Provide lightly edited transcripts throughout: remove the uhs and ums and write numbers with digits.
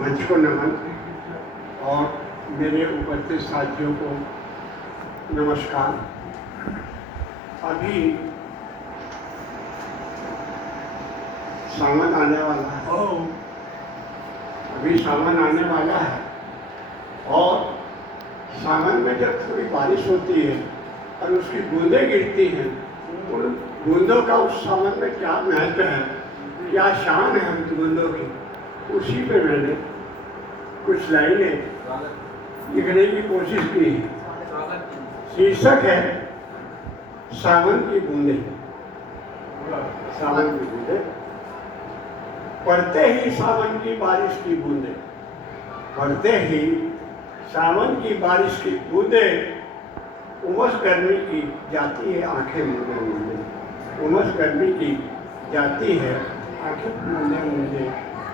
मंच को नमन और मेरे उपस्थित साथियों को नमस्कार। अभी सावन आने वाला है, अभी सावन आने वाला है और सावन में जब थोड़ी बारिश होती है और उसकी बूंदें गिरती हैं, उन बूंदों का उस सावन में क्या महत्व है, क्या शान है उन बूंदों की, उसी पे मैंने कुछ लाइनें लिखने की कोशिश की। शीर्षक है सावन की बूंदें। सावन की बूंदें, पड़ते ही सावन की बारिश की बूंदें, पड़ते ही सावन की बारिश की बूंदें, उमस गर्मी की जाती है आंखें मूंदे मूंदे, उमस गर्मी की जाती है आंखें मूंदे मूंदे,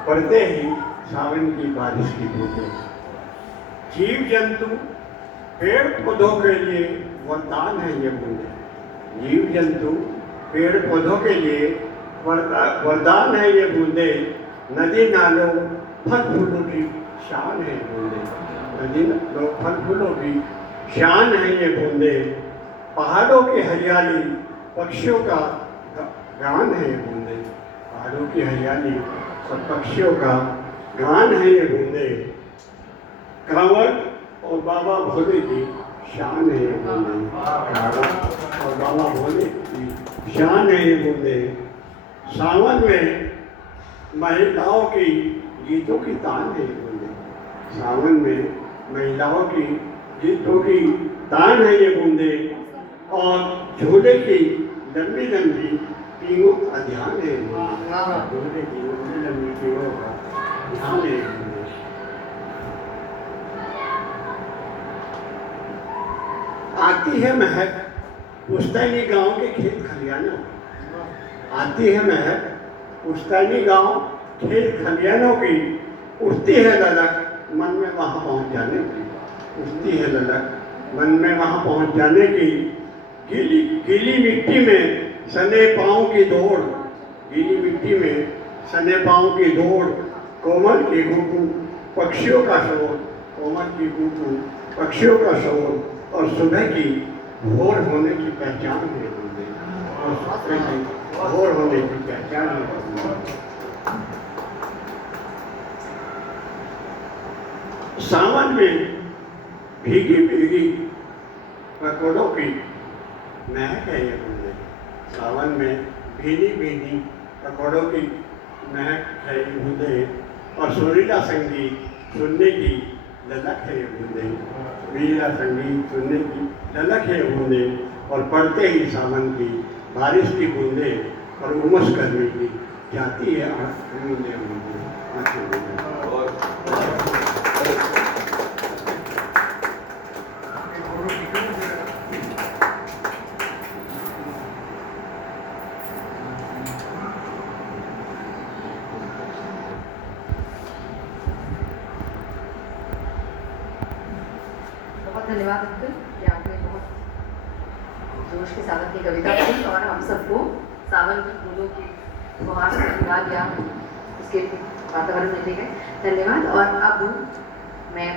पड़ते ही सावन की बारिश की बूंदें। जीव जंतु पेड़ पौधों के लिए वरदान है ये बूंदें। जीव जंतु पेड़ पौधों के लिए वरदान है ये बूंदें। नदी नालों फल फूलों की शान है बूंदें। नदी नालों फल फूलों की शान है ये बूंदें। पहाड़ों की हरियाली पक्षियों का गान है ये बूंदें। पहाड़ों की हरियाली और पक्षियों का गान है ये बूंदें। कांवड़ और बाबा भोले की शान है ये बूंदें। कांवड़ और बाबा भोले की शान है ये बूंदें। सावन में महिलाओं की गीतों की तान है ये बूंदें। सावन में महिलाओं की गीतों की तान है ये बूंदें और झूले की लंबी लंबी पींगों का ध्यान है। झूले की लंबी लंबी पींगों का ध्यान है। आती है महक पुश्तैनी गांव के खेत खलियानों, आती है महक पुश्तैनी गांव खेत खलियानों की, उठती है ललक मन में वहाँ पहुँच जाने की, उठती है ललक मन में वहाँ पहुँच जाने की। गीली गीली मिट्टी में सने पाँव की दौड़, गीली मिट्टी में सने पाँव की दौड़, कोमल की गुगू पक्षियों का शोर, कोमल की गुगू पक्षियों का शोर और सुबह की भोर होने की पहचान है बूंदें। और सुबह की भोर होने की पहचान है बूंदें। सावन में भीगी भीगी पकौड़ों की महक है ये बूंदें। सावन में भीनी भीनी पकौड़ों की महक है ये बूंदें और सुरीला संगीत सुनने की ललक है ये बूंदें। सुरीला संगीत सुनने की ललक है ये बूंदें और पड़ते ही सावन की बारिश की बूंदें और उमस गर्मी की जाती है बूंदे बूंदे। धन्यवाद अंकल कि आपने बहुत जोश के साथ अपनी कविता पढ़ी और हम सबको सावन की फूलों की फुहार से धन्यवाद या उसके वातावरण में ले गए। धन्यवाद। और अब मैं